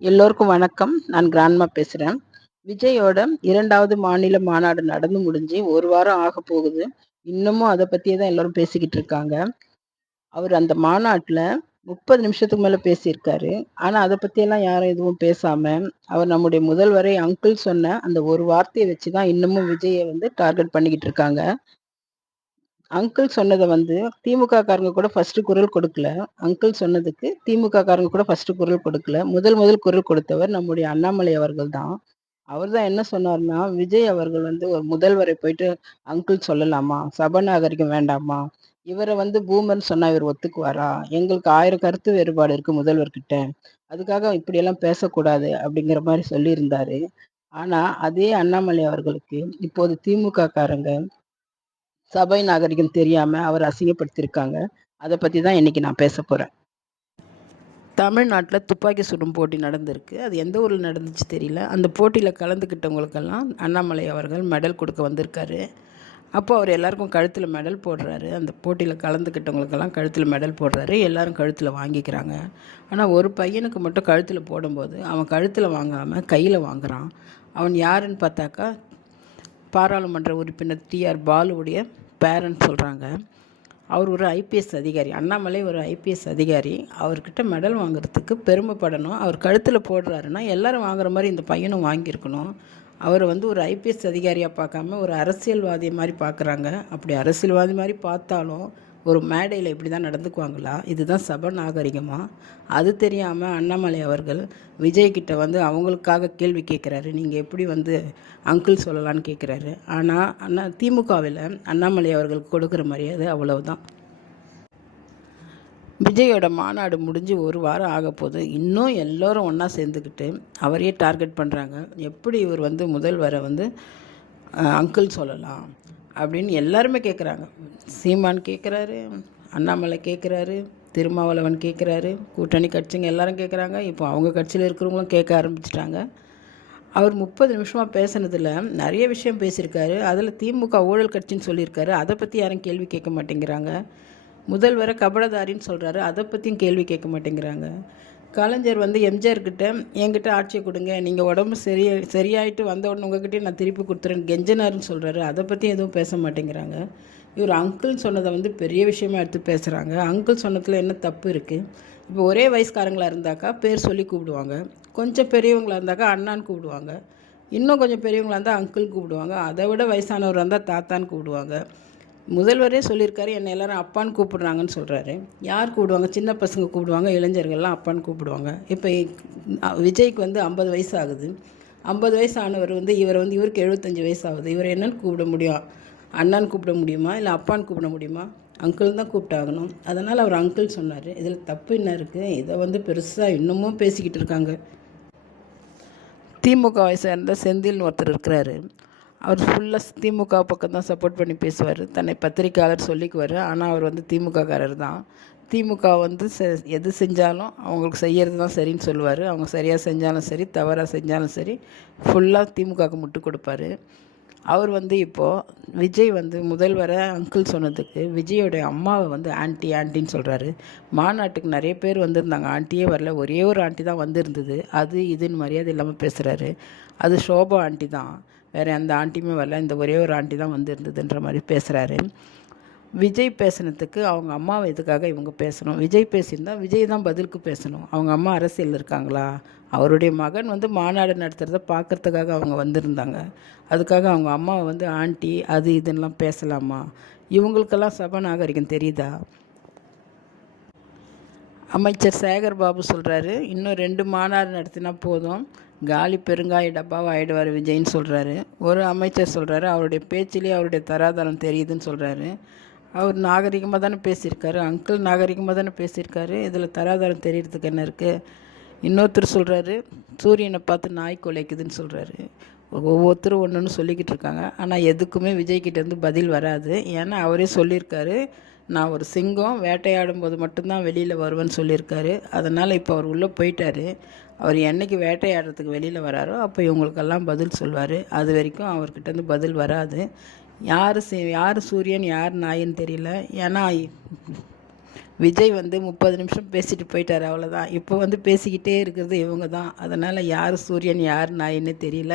எல்லோருக்கும் வணக்கம். நான் கிராண்ட்மா பேசுகிறேன் விஜயோட இரண்டாவது மாநில மாநாடு நடந்து முடிஞ்சு ஒரு வாரம் ஆக போகுது. இன்னமும் அதை பற்றியே தான் எல்லோரும் பேசிக்கிட்டு இருக்காங்க. அவர் அந்த மாநாட்டில் முப்பது நிமிஷத்துக்கு மேலே பேசியிருக்காரு. ஆனால் அதை பற்றியெல்லாம் யாரும் எதுவும் பேசாமல் அவர் நம்முடைய முதல்வரை அங்கிள் சொன்ன அந்த ஒரு வார்த்தையை வச்சு தான் இன்னமும் விஜயை வந்து டார்கெட் பண்ணிக்கிட்டு இருக்காங்க. அங்கிள் சொன்னதை வந்து திமுக காரங்க கூட ஃபர்ஸ்ட் குரல் கொடுக்கல. அங்கிள் சொன்னதுக்கு திமுக காரங்க கூட ஃபர்ஸ்ட் குரல் கொடுக்கல. முதல் முதல் குரல் கொடுத்தவர் நம்முடைய அண்ணாமலை அவர்கள் தான். அவர் தான் என்ன சொன்னார்னா விஜய் அவர்கள் வந்து ஒரு முதல்வரை போயிட்டு அங்கிள் சொல்லலாமா? சபநாகரிகம் வேண்டாமா? இவரை வந்து பூமர்னு சொன்னா இவர் ஒத்துக்குவாரா? எங்களுக்கு ஆயிரம் கருத்து வேறுபாடு இருக்கு முதல்வர்கிட்ட. அதுக்காக இப்படியெல்லாம் பேசக்கூடாது அப்படிங்கிற மாதிரி சொல்லியிருந்தாரு. ஆனா அதே அண்ணாமலை அவர்களுக்கு இப்போது திமுக காரங்க சபை நாகரிகம் தெரியாமல் அவர் அசிங்கப்படுத்தியிருக்காங்க அதை பற்றி தான் இன்றைக்கி நான் பேச போகிறேன் தமிழ்நாட்டில் துப்பாக்கி சுடும் போட்டி நடந்திருக்கு. அது எந்த ஊரில் நடந்துச்சு தெரியல. அந்த போட்டியில் கலந்துக்கிட்டவங்களுக்கெல்லாம் அண்ணாமலை அவர்கள் மெடல் கொடுக்க வந்திருக்காரு. அப்போ அவர் எல்லாருக்கும் கழுத்தில் மெடல் போடுறாரு. அந்த போட்டியில் கலந்துக்கிட்டவங்களுக்கெல்லாம் கழுத்தில் மெடல் போடுறாரு. எல்லாரும் கழுத்தில் வாங்கிக்கிறாங்க. ஆனால் ஒரு பையனுக்கு மட்டும் கழுத்தில் போடும்போது அவன் கழுத்தில் வாங்காமல் கையில் வாங்குறான். அவன் யாருன்னு பார்த்தாக்கா பாராளுமன்ற உறுப்பினர் டிஆர் பாலுவுடைய பேரண்ட் சொல்கிறாங்க அவர் ஒரு ஐபிஎஸ் அதிகாரி. அண்ணாமலை ஒரு ஐபிஎஸ் அதிகாரி. அவர்கிட்ட மெடல் வாங்குறதுக்கு பெருமைப்படணும். அவர் கழுத்தில் போடுறாருன்னா எல்லோரும் வாங்குற மாதிரி இந்த பையனும் வாங்கியிருக்கணும். அவர் வந்து ஒரு ஐபிஎஸ் அதிகாரியாக பார்க்காம ஒரு அரசியல்வாதி மாதிரி பார்க்குறாங்க. அப்படி அரசியல்வாதி மாதிரி பார்த்தாலும் ஒரு மேடையில் இப்படி தான் நடந்துக்குவாங்களா? இதுதான் சப நாகரிகமாக அது தெரியாமல் அண்ணாமலை அவர்கள் விஜய்கிட்ட வந்து அவங்களுக்காக கேள்வி கேட்குறாரு நீங்கள் எப்படி வந்து அங்கிள் சொல்லலான்னு கேட்குறாரு ஆனால் அண்ணா திமுகவில் அண்ணாமலை அவர்களுக்கு கொடுக்குற மரியாதை அவ்வளவுதான். விஜயோட மாநாடு முடிஞ்சு ஒரு வாரம் ஆக போது இன்னும் எல்லோரும் ஒன்றா சேர்ந்துக்கிட்டு அவரையே டார்கெட் பண்ணுறாங்க எப்படி இவர் வந்து முதல்வரை வந்து அங்கிள் சொல்லலாம்? அப்படின்னு எல்லாருமே கேட்குறாங்க சீமான் கேட்குறாரு அண்ணாமலை கேட்குறாரு திருமாவளவன் கேட்குறாரு கூட்டணி கட்சிங்க எல்லாரும் கேட்குறாங்க இப்போ அவங்க கட்சியில் இருக்கிறவங்களும் கேட்க ஆரம்பிச்சிட்டாங்க. அவர் முப்பது நிமிஷமாக பேசினதில் நிறைய விஷயம் பேசியிருக்காரு. அதில் திமுக ஊழல் கட்சின்னு சொல்லியிருக்காரு. அதை பற்றி யாரும் கேள்வி கேட்க மாட்டேங்கிறாங்க. முதல்வரை கபடதாரின்னு சொல்கிறாரு அதை பற்றியும் கேள்வி கேட்க மாட்டேங்கிறாங்க. கலைஞர் வந்து எம்ஜிஆர்கிட்ட என்கிட்ட ஆட்சியை கொடுங்க. நீங்கள் உடம்பு சரியா சரியாயிட்டு வந்த உடனே உங்ககிட்டயே நான் திருப்பி கொடுத்துறேன். கெஞ்சனார்னு சொல்கிறாரு அதை பற்றி எதுவும் பேச மாட்டேங்கிறாங்க. இவர் அங்கிள் சொன்னதை வந்து பெரிய விஷயமா எடுத்து பேசுகிறாங்க அங்கிள் சொன்னதில் என்ன தப்பு இருக்குது இப்போ ஒரே வயசுக்காரங்களாக இருந்தாக்கா பேர் சொல்லி கூப்பிடுவாங்க. கொஞ்சம் பெரியவங்களாக இருந்தாக்கா அண்ணான்னு கூப்பிடுவாங்க. இன்னும் கொஞ்சம் பெரியவங்களாக இருந்தால் அங்கிள் கூப்பிடுவாங்க. அதை விட வயசானவர் இருந்தால் தாத்தான்னு கூப்பிடுவாங்க. முதல்வரே சொல்லியிருக்காரு என்னை எல்லாரும் அப்பான்னு கூப்பிடுறாங்கன்னு சொல்கிறாரு யார் கூப்பிடுவாங்க? சின்ன பசங்க கூப்பிடுவாங்க இளைஞர்கள்லாம் அப்பான்னு கூப்பிடுவாங்க. இப்போ விஜய்க்கு வந்து ஐம்பது வயசு ஆகுது ஐம்பது வயசு ஆனவர் வந்து இவர் வந்து இவருக்கு எழுபத்தஞ்சி வயசு ஆகுது இவர் என்னன்னு கூப்பிட முடியும் அண்ணான்னு கூப்பிட முடியுமா? இல்லை அப்பான்னு கூப்பிட முடியுமா? அங்கிள் தான் கூப்பிட்டாகணும். அதனால் அவர் அங்கிள் சொன்னார். இதில் தப்பு என்ன இருக்குது இதை வந்து பெருசாக இன்னமும் பேசிக்கிட்டு இருக்காங்க. திமுகவை சேர்ந்த செந்தில்னு ஒருத்தர் இருக்கிறாரு. அவர் ஃபுல்லாக திமுக பக்கம் தான் சப்போர்ட் பண்ணி பேசுவார். தன்னை பத்திரிக்கையாளர் சொல்லிக்குவார். ஆனால் அவர் வந்து திமுககாரர் தான். திமுக வந்து செ எது செஞ்சாலும் அவங்களுக்கு செய்கிறது தான் சரின்னு சொல்லுவார். அவங்க சரியாக செஞ்சாலும் சரி தவறாக செஞ்சாலும் சரி ஃபுல்லாக திமுகவுக்கு முட்டு கொடுப்பாரு. அவர் வந்து இப்போது விஜய் வந்து முதல்வரை அங்கிள் சொன்னதுக்கு விஜயோடைய அம்மாவை வந்து ஆண்டி ஆண்டின்னு சொல்கிறாரு மாநாட்டுக்கு நிறைய பேர் வந்திருந்தாங்க. ஆண்டியே வரல. ஒரே ஒரு ஆண்டி தான் வந்திருந்தது. அது இதுன்னு மரியாதை இல்லாமல் பேசுகிறாரு அது ஷோபா ஆண்டி தான். வேறு எந்த ஆண்டியுமே வரல. இந்த ஒரே ஒரு ஆண்டி தான் வந்திருந்ததுன்ற மாதிரி பேசுகிறாரு விஜய் பேசுனதுக்கு அவங்க அம்மாவை எதுக்காக இவங்க பேசணும்? விஜய் பேசியிருந்தால் விஜய் தான் பதிலுக்கு பேசணும். அவங்க அம்மா அரசியலில் இருக்காங்களா? அவருடைய மகன் வந்து மாநாடு நடத்துகிறத பார்க்குறதுக்காக அவங்க வந்திருந்தாங்க. அதுக்காக அவங்க அம்மாவை வந்து ஆண்டி அது இதுன்னெலாம் பேசலாமா? இவங்களுக்கெல்லாம் சபாநாகரிகம் தெரியுதா? அமைச்சர் சேகர் பாபு சொல்கிறாரு இன்னும் ரெண்டு மாநாடு நடத்தினா போதும். காலி பெருங்காய டப்பாவாக ஆயிடுவார் விஜய்ன்னு சொல்கிறாரு ஒரு அமைச்சர் சொல்கிறாரு அவருடைய பேச்சிலே அவருடைய தராதரம் தெரியுதுன்னு சொல்கிறாரு அவர் நாகரிகமாக தானே பேசியிருக்காரு அங்கிள் நாகரிகமாக தானே பேசியிருக்காரு இதில் தராதரம் தெரியறதுக்கு என்ன இருக்குது இன்னொருத்தர் சொல்கிறாரு சூரியனை பார்த்து நாய் குலைக்குதுன்னு சொல்கிறாரு ஒவ்வொருத்தரும் ஒன்று ஒன்று சொல்லிக்கிட்டு இருக்காங்க. ஆனால் எதுக்குமே விஜய்கிட்டேருந்து பதில் வராது. ஏன்னா அவரே சொல்லியிருக்காரு நான் ஒரு சிங்கம் வேட்டையாடும் போது மட்டும்தான் வெளியில் வருவேன்னு சொல்லியிருக்காரு. அதனால் இப்போ அவர் உள்ளே போயிட்டார். அவர் என்றைக்கு வேட்டையாடுறதுக்கு வெளியில் வராரோ அப்போ இவங்களுக்கெல்லாம் பதில் சொல்வார். அது வரைக்கும் அவர்கிட்டருந்து பதில் வராது. யார் யார் சூரியன் யார் நாயின்னு தெரியல. ஏன்னா விஜய் வந்து முப்பது நிமிஷம் பேசிட்டு போயிட்டார் அவ்வளோதான் இப்போ வந்து பேசிக்கிட்டே இருக்கிறது இவங்க தான் அதனால் யார் சூரியன் யார் நாயின்னு தெரியல.